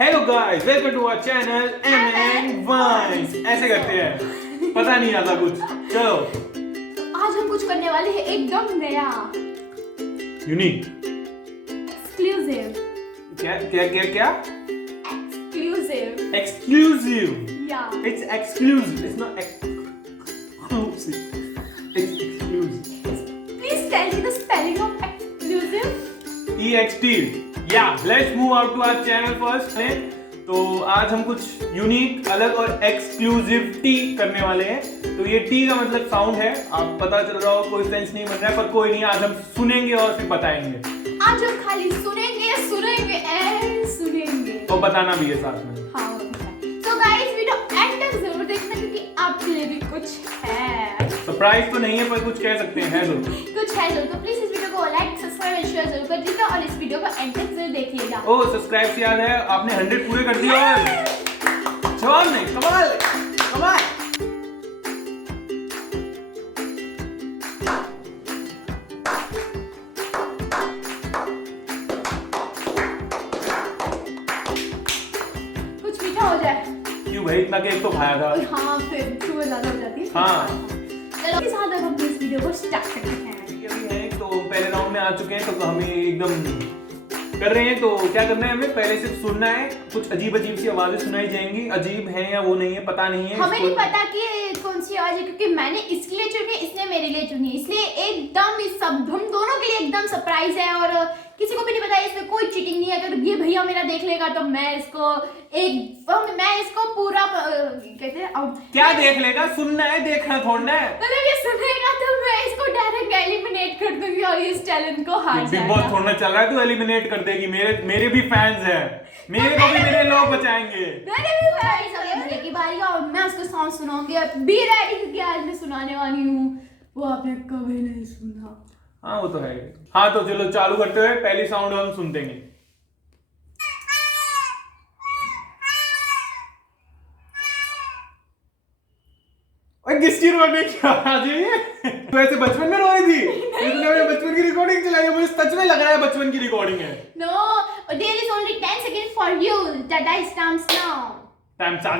Hello guys, welcome to our channel MN Vines. ऐसे करते हैं, पता नहीं आता कुछ। चलो, आज हम कुछ करने वाले हैं एकदम नया, यूनिक। एक्सक्लूसिव। क्या क्या क्या क्या? एक्सक्लूसिव। एक्सक्लूसिव। या It's exclusive. It's not exclusive. It's exclusive. Please tell me the spelling of exclusive. EXT. Yeah, let's move out to our channel first. तो आज हम कुछ यूनिक, अलग और एक्सक्लूसिविटी करने वाले हैं। तो ये टी का मतलब साउंड है, आप पता चल रहा हो, कोई सेंस नहीं बन रहा है, पर कोई नहीं, आज हम सुनेंगे और फिर बताएंगे। आज हम खाली सुनेंगे सुनेंगे एंड सुनेंगे और बताना भी है साथ में। हाँ, तो गाइस वीडियो एंड तक जरूर देखना क्योंकि आपके लिए भी कुछ है। सरप्राइज तो नहीं है, पर कुछ कह सकते हैं जरूर। कुछ है जरूर, तो प्लीज इस वीडियो को लाइक सब्सक्राइब और शेयर जरूर कर दीजिएगा और इस वीडियो को एंड तक जरूर देखिएगा। ओ, सब्सक्राइब से याद है, आपने 100 पूरे कर दिए और जवाब नहीं, कमाल कमाल। कुछ मीठा हो जाए। क्यों भाई, इतना केक तो खाया था। हाँ, फिर शुगर ज्यादा हो जाती है। हाँ। चलो इस साथ हम इस वीडियो को स्टार्ट करते हैं। अभी है तो पहले राउंड में आ चुके हैं, तो हमें एकदम कर रहे हैं। तो क्या करना है, हमें पहले सिर्फ सुनना है। कुछ अजीब अजीब सी आवाजें सुनाई जाएंगी, अजीब है या वो नहीं है पता नहीं है। हमें नहीं पता कि कौन सी आवाज है क्योंकि मैंने इसके लिए चुनी, इसने मेरे लिए चुनी, इसलिए एकदम इस सब हम दोनों के लिए एकदम सरप्राइज है और किसी को भी नहीं पता है, इसमें कोई चीटिंग नहीं है। अगर ये भैया मेरा देख लेगा तो मैं इसको पूरा कहते हैं क्या देख लेगा, सुनना है, देखना थोड़ना है। मतलब ये सुनेगा तो मैं इसको डायरेक्ट एलिमिनेट कर दूंगी और इस टैलेंट को हार बिग बॉस जाएगा। थोड़ना चल रहा है तो एलिमिनेट कर देगी। मेरे भी फैंस हैं, मेरे को भी मेरे लोग बचाएंगे। मैंने भी गाइस अब भैया की बारी है और मैं उसको सॉन्ग सुनाऊंगी। बी रेडी क्योंकि आज मैं सुनाने वाली हूँ वो आपने कभी नहीं सुना। हाँ वो तो है। हाँ तो चलो चालू करते हुए पहली साउंड हम सुनते हैं। किसकी रोने की आवाज है ये? तो ऐसे बचपन में रोई थी? मैंने बचपन की रिकॉर्डिंग चलाई है, मुझे सच में लग रहा है बचपन की रिकॉर्डिंग है। No, there is only 10 seconds for you. The time starts now. Time time.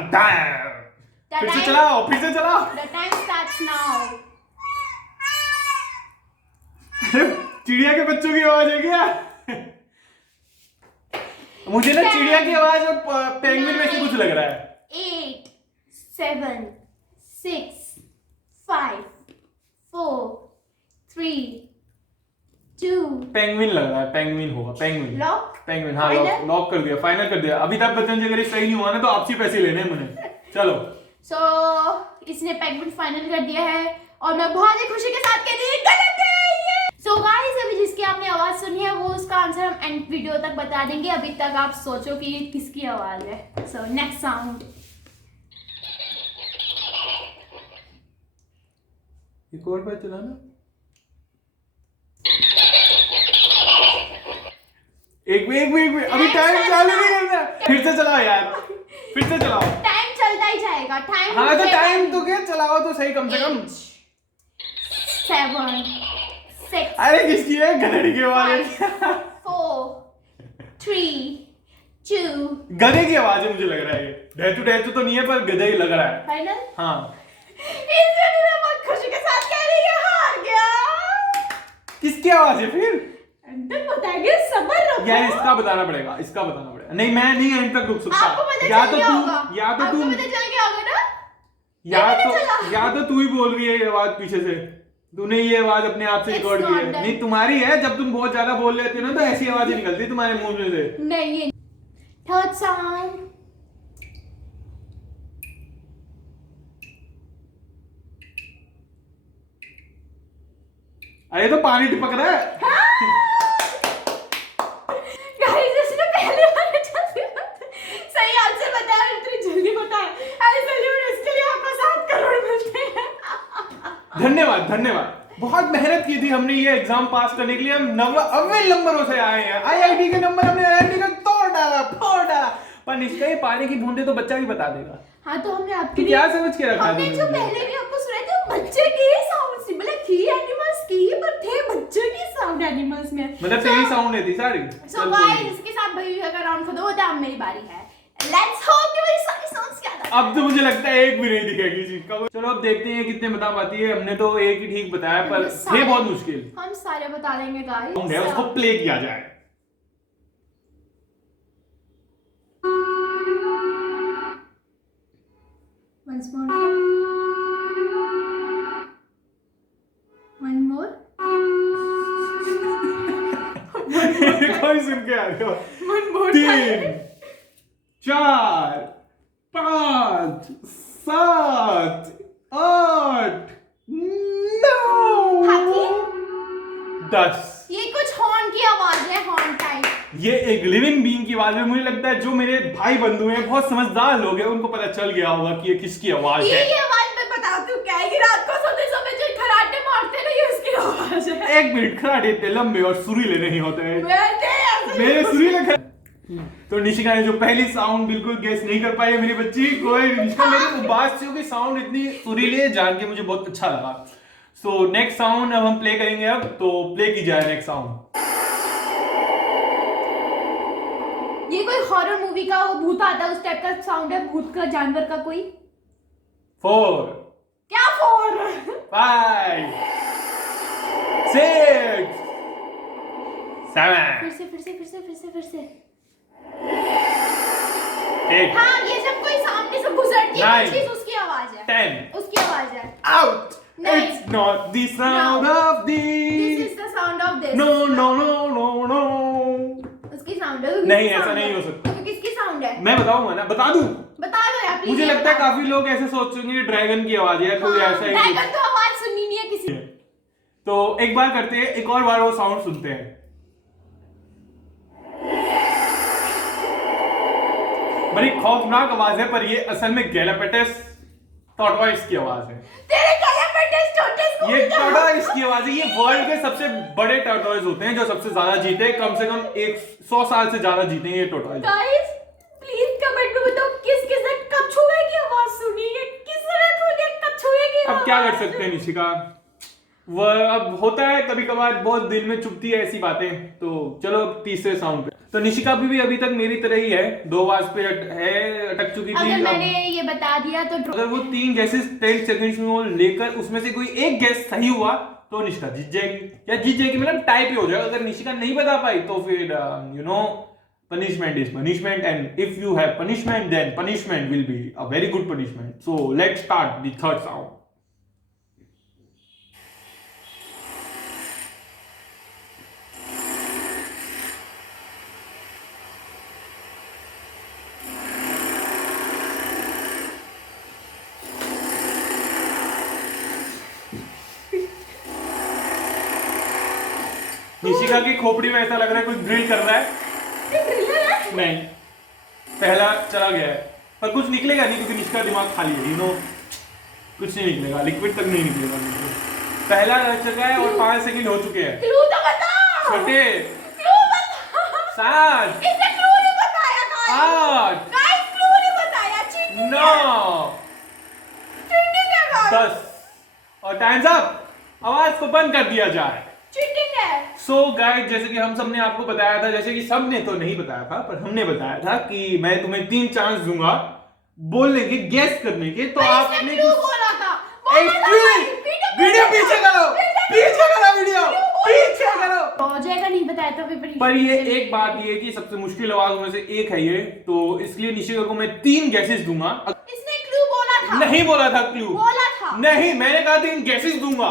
The फिर से time- चलाओ, फिर से चलाओ। The time starts now. चिड़िया के बच्चों की आवाज है क्या? मुझे ना चिड़िया की आवाज और पेंगुइन में से कुछ लग रहा है। 8, 7, 6, 5, 4, 3, 2. पेंगुइन लग रहा है, पेंगुइन होगा, पेंगुइन। Lock? पेंगुइन, हाँ Final? लॉक कर दिया, फाइनल कर दिया। अभी तक बच्चन जी अगर सही नहीं हुआ ना तो आपसे पैसे लेने हैं मुझे। चलो। So इसने पेंगुइन फाइनल कर दिया है और मैं बहुत ही खुशी के साथ कह रही हूँ गलत है ये। So guys अभी जिसकी आपने आवाज सुनी है वो उसका आंसर हम एंड वीडियो तक बता देंगे। अभी तक आप सोचो कि ये किसकी आवाज है। So next sound. एक और बार चलाना। एक मिनट अभी टाइम चालू नहीं करना। फिर से चलाओ यार, फिर से चलाओ। टाइम चलता ही जाएगा। टाइम हाँ तो टाइम तो क्या, चलाओ तो सही कम से कम। 7, 6, अरे किसकी है, गधड़ी की आवाज है। 4, 3, 2. गधे की आवाज है मुझे लग रहा है ये। डेहतू तो नहीं है पर गधे ही लग रहा है। फाइनल? हाँ। इसमें भी मैं बहुत खुशी के साथ कह रही हूँ हार गया। किसकी आवाज है फिर? अंदर बताएंगे, सबर रखो। यार इसका बताना पड़ेगा, इसका बताना पड़ेगा। नहीं मैं नहीं अंत तक रुक सकता। आपको पता या चल तो गया तू, होगा। या तो आपको तू, पता चल गया होगा ना? या तो तू ही बोल रही है ये आवाज पीछे से। तूने ये आवाज अपने आप से It's रिकॉर्ड की not है। done. नहीं तुम्हारी है, जब तुम बहुत ज्यादा बोल लेते हो ना तो ऐसी आवाजें निकलती है तुम्हारे मुंह में से। नहीं ये थर्ड साउंड। अरे तो पानी टपक रहा है। गाइस इसने पहले वाले जल्दी सही आंसर बताया, इतनी जल्दी बताया। अरे सैल्यूट, इसके लिए आपको 7 करोड़ मिलते हैं। धन्यवाद धन्यवाद। बहुत मेहनत की थी हमने ये एग्जाम पास करने के लिए। हम अव्वल नंबरों से आए हैं। आईआईटी के नंबर हमने आईआईटी का तोड़ डाला, फोड़ डाला। पर इसका ये पानी की बूंदे तो बच्चा भी बता देगा। हाँ तो हमने आपके क्या समझ के रखा हमने जो पहले भी आपको सुनाए थे बच्चे की साउंड सी, मतलब की एनिमल्स की, पर थे बच्चे की साउंड एनिमल्स में। मतलब तेरी साउंड है थी सारी। सो गाइस इसके साथ भाई का राउंड खत्म होता है। अब मेरी बारी है। लेट्स होप कि मेरी सारी साउंड्स याद आ अब तो मुझे लगता है एक भी नहीं दिखेगी इसका। चलो अब देखते हैं कितने बता पाती है। हमने तो एक ही ठीक बताया पर थे बहुत मुश्किल। हम सारे बता देंगे गाइस। उसको प्ले किया जाए। Once more. One more. कोई सुन के आ गया। One more. 3 4 5 7 8 9 10। ये कुछ हॉर्न की आवाज है, हॉर्न टाइप। ये एक लिविंग बीइंग की आवाज है। मुझे लगता है जो मेरे भाई बंधु हैं बहुत समझदार लोग हैं, उनको पता चल गया होगा कि ये किसकी आवाज है। ये आवाज मैं बताती हूँ क्या है कि रात को सोते समय जो खराटे मारते ना, ये उसकी आवाज है। एक मिनट, खराटे इतने लंबे और सुरीले नहीं होते हैं। मेरे मेरे सुरीले तो निशिका ने जो पहली साउंड बिल्कुल गेस नहीं कर पाई है मेरी बच्ची। कोई निशिका मेरी उबासियों की साउंड इतनी सुरीली है जान के मुझे बहुत अच्छा लगा। सो नेक्स्ट साउंड अब हम प्ले करेंगे। अब तो प्ले की जाए नेक्स्ट साउंड। ये कोई हॉरर मूवी का वो भूत आता है उस टाइप का साउंड है, भूत का, जानवर का कोई। 4 क्या 4 5 6 7 फिर से 8 हाँ, ये जब कोई सामने से गुजरती है 9 चीज, उसकी आवाज है। 10 उसकी आवाज है। Out! नहीं। It's not the sound No. of the... This is the sound of this. No, no, no, no, no. उसकी साउंड है। नहीं, ऐसा नहीं हो सकता। तो किसकी साउंड है? मैं बताऊंगा ना, बता दूं। बता दो यार प्लीज। मुझे लगता है काफी लोग ऐसे सोचेंगे ड्रैगन की आवाज है या कोई ऐसा ही कुछ। ड्रैगन तो आवाज सुनी नहीं है किसी। तो एक बार करते हैं, एक और बार वो साउंड सुनते हैं। बड़ी खौफनाक आवाज है पर ये असल में गैलापेटस टॉर्टोइस की आवाज है। तेरे गैलापेटस टॉर्टोइस ये टॉर्टोइस की आवाज है। ये वर्ल्ड के सबसे बड़े टॉर्टोइस होते हैं जो सबसे ज्यादा जीते, कम से कम 100 साल से ज्यादा जीते हैं ये टॉर्टोइस। गाइस प्लीज कमेंट में बताओ किस किस ने कछुए की आवाज सुनी है, किसने खुद कछुए की आवाज। अब क्या कर सकते हैं निशिका, वह अब होता है कभी कभार, बहुत दिल में चुभती है ऐसी बातें। तो चलो तीसरे साउंड पे। तो निशिका भी अभी तक मेरी तरह ही है, 2 आवाज पे अटक चुकी थी। अगर मैंने ये बता दिया तो अगर वो 3 गैसेस 10 सेकंड्स में वो लेकर उसमें से कोई एक गैस सही हुआ तो निशिका जीत जाएगी, या जीत जाएगी मतलब टाई पे हो जाएगा। अगर निशिका नहीं बता पाई तो फिर you know punishment is punishment, and if you have punishment then punishment will be a very good punishment. So let's start the third sound. Nishika की खोपड़ी में ऐसा लग रहा है कोई ड्रिल कर रहा है। नहीं, पहला चला गया है पर कुछ निकलेगा नहीं क्योंकि निशिका दिमाग खाली है। यू नो कुछ नहीं निकलेगा, लिक्विड तक नहीं निकलेगा। पहला रह चुका है और 5 सेकंड हो चुके हैं। क्लू तो बता। छोटे क्लू बता। 7 इसने क्लू नहीं बताया गाइस। 8 गाइस क्लू नहीं बताया, चीटिंग 9 चीटिंग है गाइस। 10 और टाइम्स अप। आवाज को बंद कर दिया जाए। चीटिंग है। सो गाइस, जैसे कि हम सबने आपको बताया था, जैसे कि सबने तो नहीं बताया था पर हमने बताया था कि मैं तुम्हें 3 चांस दूंगा बोलने के, गेस करने के। तो आपने क्लू बोला था। वीडियो पीछे करो, वीडियो पीछे करो। हो जाएगा, नहीं बताया था पर ये एक बात ये कि सबसे मुश्किल आवाज में से एक है ये, तो इसलिए निशिका को मैं 3 गैसेस दूंगा। इसने क्लू बोला था। नहीं बोला था क्लू, बोला था। नहीं, मैंने कहा 3 गैसेस दूंगा।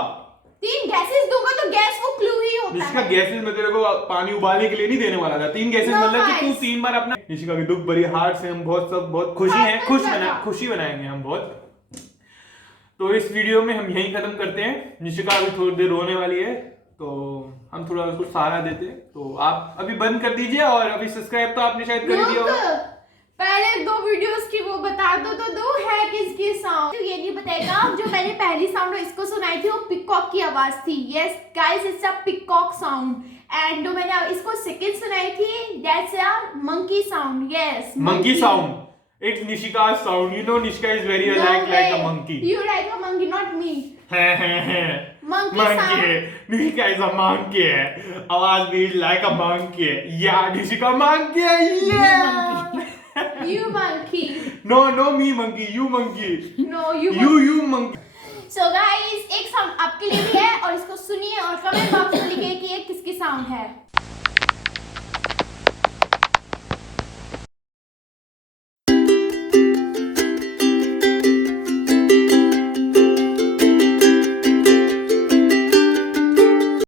3 गैसेस दूंगा तो गैस वो क्लू ही होता निशिका है। गैसेस में तेरे को पानी उबालने के लिए नहीं देने वाला था। 3 गैसेस No, मतलब कि तू guys. 3 बार अपना। निशिका के दुख भरी हार्ट से हम बहुत खुशी हैं, खुशी बनाएंगे हम बहुत। तो इस वीडियो में हम यहीं खत्म करते हैं। निशिका अभी थोड़ी देर रोने वाली है तो हम थोड़ा उसको सहारा देते हैं। तो आप अभी बंद कर दीजिए और अभी सब्सक्राइब तो आपने शायद कर दिया होगा। पहले 2 वीडियोस की वो बता दो तो 2 है किसकी साउंड। तो ये नहीं बताएगा जो मैंने पहली साउंड इसको सुनाई थी वो पिकॉक की आवाज थी। Yes guys, it's a peacock sound. And जो मैंने इसको सेकंड सुनाई थी that's a monkey sound. Yes, monkey sound. It's Nishika's sound. You know Nishika is very like a monkey. You like a monkey, not me. Monkey Monkey. sound. Nishika is a monkey. आवाज भी like a monkey. Yeah, Nishika monkey. Yeah. You monkey. No me monkey, you monkey. No, you. You monkey. So guys, एक sound आपके लिए भी है और इसको सुनिए और कमेंट बॉक्स में लिखिए कि ये किसकी साउंड है.